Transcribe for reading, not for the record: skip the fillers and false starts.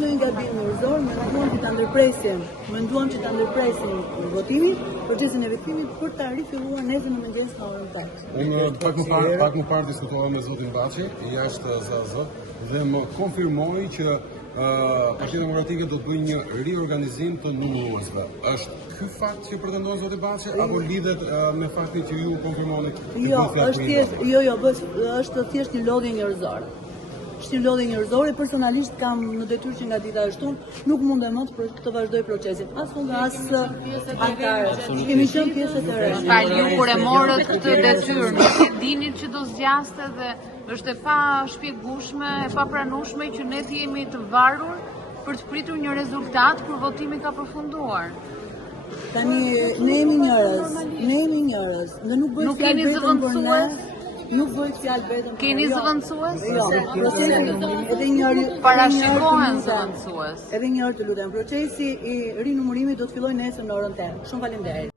ndonjë gabim njerëzor, menduam që ta ndërpresin votimin, procesin e votimit për ta rifilluar nesër në mëngjes në orën 8. Unë pak më parë diskutova me zotin Baçi, jashtë ZAZ, dhe më konfirmoi që Partia Demokratike do të bëjë një riorganizim të numëruesve. Është ky fakt që pretendon zoti Baçi apo lidhet me faktin që ju konfirmoni? Jo, është thjesht një lodhje njerëzore. Është një lodhje njerëzore, personalisht kam në detyrë që nga dita e shtunë nuk mundem më të vazhdoj procesin. As unë as antarë. Kemi qenë pjesë të rëndë. Pastaj ju kur e morët këtë detyrë, nuk dinit që do zgjaste dhe është e pa shpjegueshme, e pa pranueshme që ne të jemi të varur për të pritur një rezultat kur votimi ka përfunduar. Tani ne jemi njerëz, ne nuk bëjmë keni zëvendësues. Nuk bëjt fjalë vetëm. Keni zëvendësues? Jo, edhe njëri parashikohen zëvendësues. Edhe një herë të lutem, procesi i rinumërimit do të fillojë nesër në orën 8. Shumë faleminderit.